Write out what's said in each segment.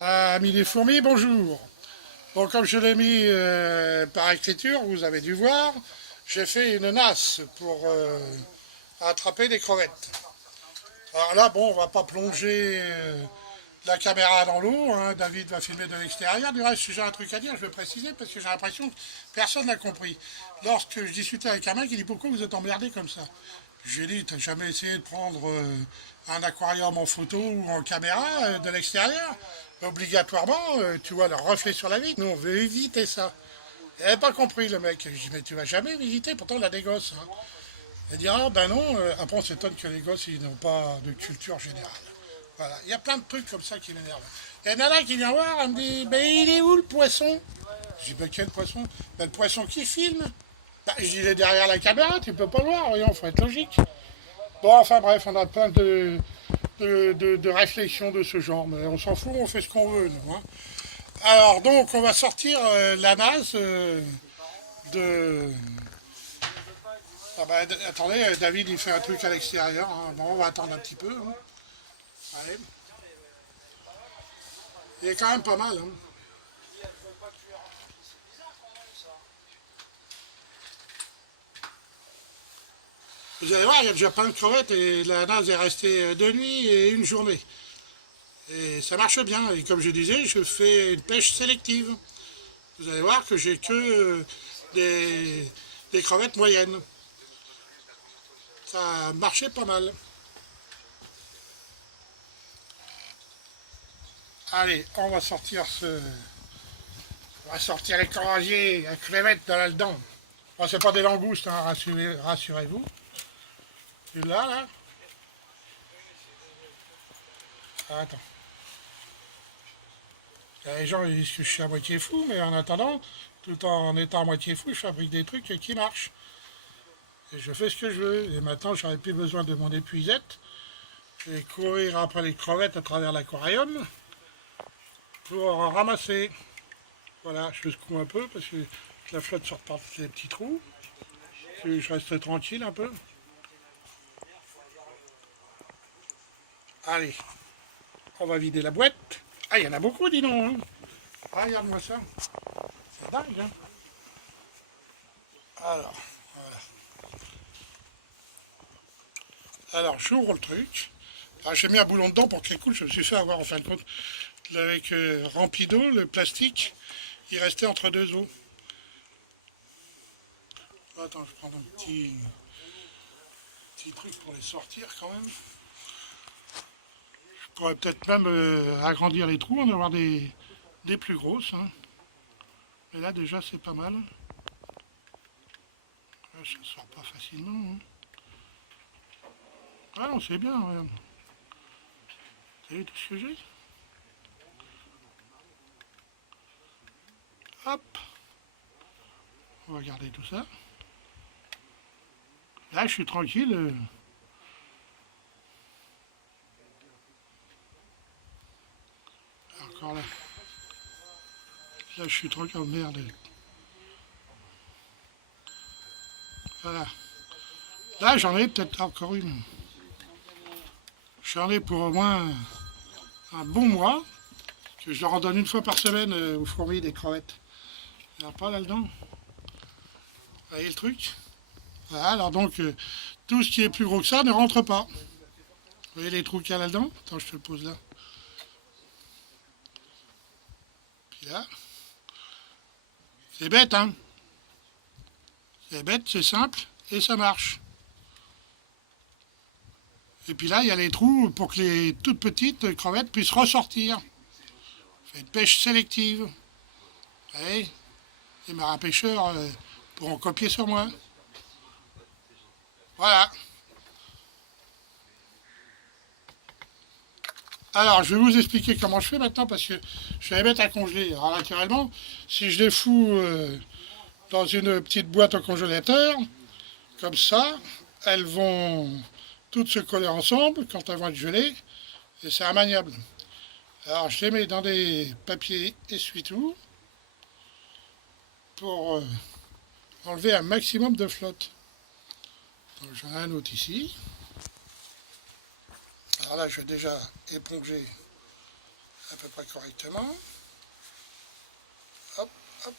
Amis des fourmis, bonjour. Bon, comme je l'ai mis par écriture, vous avez dû voir, j'ai fait une nasse pour attraper des crevettes. Alors là, bon, on va pas plonger la caméra dans l'eau, hein. David va filmer de l'extérieur. Du reste, si j'ai un truc à dire, je vais préciser parce que j'ai l'impression que personne n'a compris. Lorsque je discutais avec un mec, il dit pourquoi vous êtes emmerdé comme ça. J'ai dit, t'as jamais essayé de prendre un aquarium en photo ou en caméra de l'extérieur? Obligatoirement, tu vois le reflet sur la vitre. Nous, on veut éviter ça. Il n'avait pas compris le mec. Je dis, mais tu vas jamais visiter, pourtant il a des gosses. Hein. Il dit, ah ben non, après on s'étonne que les gosses, ils n'ont pas de culture générale. Voilà, il y a plein de trucs comme ça qui m'énervent. Il y a une nana qui vient voir, elle me dit, ben il est où le poisson? Je dis, ben quel poisson? Ben le poisson qui filme. Ben, je dis, il est derrière la caméra, tu peux pas le voir, voyons, faut être logique. Bon, enfin bref, on a plein de réflexions de ce genre, mais on s'en fout, on fait ce qu'on veut, nous. Hein. Alors, donc, on va sortir la NAS de... Ah bah, attendez, David, il fait un truc à l'extérieur. Hein. Bon, on va attendre un petit peu. Hein. Allez. Il est quand même pas mal. Hein. Vous allez voir, il y a déjà plein de crevettes et la NAS est restée 2 nuits et une journée. Et ça marche bien. Et comme je disais, je fais une pêche sélective. Vous allez voir que j'ai que des crevettes moyennes. Ça a marché pas mal. Allez, on va sortir les coragiers, la crevette dans là-dedans. Bon, c'est pas des langoustes, hein, rassurez-vous. Celui-là, là. Ah, attends. Les gens ils disent que je suis à moitié fou, mais en attendant, tout en étant à moitié fou, je fabrique des trucs qui marchent. Et je fais ce que je veux. Et maintenant, j'aurais plus besoin de mon épuisette. Je vais courir après les crevettes à travers l'aquarium pour en ramasser. Voilà, je secoue un peu parce que la flotte sort par les petits trous. Je reste tranquille un peu. Allez, on va vider la boîte. Ah, il y en a beaucoup, dis donc. Hein. Ah, regarde-moi ça. C'est dingue, hein. Alors, alors j'ouvre le truc. Ah, j'ai mis un boulon dedans pour qu'il coule. Je me suis fait avoir en fin de compte. Avec rempli d'eau, le plastique, il restait entre deux eaux. Attends, je prends un petit truc pour les sortir quand même. Je pourrais peut-être même agrandir les trous, en avoir des plus grosses. Hein. Mais là déjà c'est pas mal. Là, ça ne sort pas facilement. Hein. Ah non, c'est bien, regarde. T'as vu tout ce que j'ai? Hop, on va garder tout ça. Là je suis tranquille. Encore là. Là je suis tranquille. Oh merde. Voilà. Là j'en ai peut-être encore une. J'en ai pour au moins un bon mois. Que je leur en donne une fois par semaine aux fourmis des crevettes. Il n'y en a pas là-dedans. Vous voyez le truc? Voilà, alors donc tout ce qui est plus gros que ça ne rentre pas. Vous voyez les trous qu'il y a là-dedans? Attends, je te le pose là. Puis là. C'est bête, hein? C'est bête, c'est simple et ça marche. Et puis là, il y a les trous pour que les toutes petites crevettes puissent ressortir. C'est une pêche sélective. Vous voyez? Les marins pêcheurs pourront copier sur moi. Voilà. Alors, je vais vous expliquer comment je fais maintenant parce que je vais les mettre à congeler. Alors, naturellement, si je les fous dans une petite boîte au congélateur, comme ça, elles vont toutes se coller ensemble quand elles vont être gelées et c'est immaniable. Alors, je les mets dans des papiers essuie-tout pour enlever un maximum de flotte. Donc, j'en ai un autre ici. Alors là, je vais déjà éponger à peu près correctement. Hop, hop.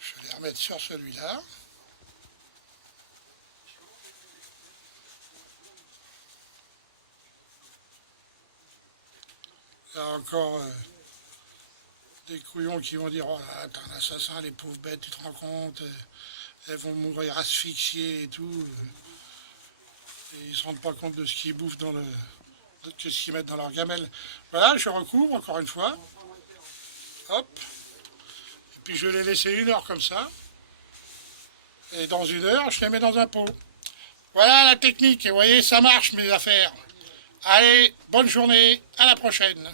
Je vais les remettre sur celui-là. Il y a encore des couillons qui vont dire « Oh, t'es un assassin, les pauvres bêtes, tu te rends compte, elles vont mourir asphyxiées et tout. » Et ils ne se rendent pas compte de ce qu'ils bouffent de ce qu'ils mettent dans leur gamelle. Voilà, je recouvre encore une fois. Hop. Et puis je vais les laisser 1 heure comme ça. Et dans 1 heure, je les mets dans un pot. Voilà la technique. Et vous voyez, ça marche mes affaires. Allez, bonne journée, à la prochaine.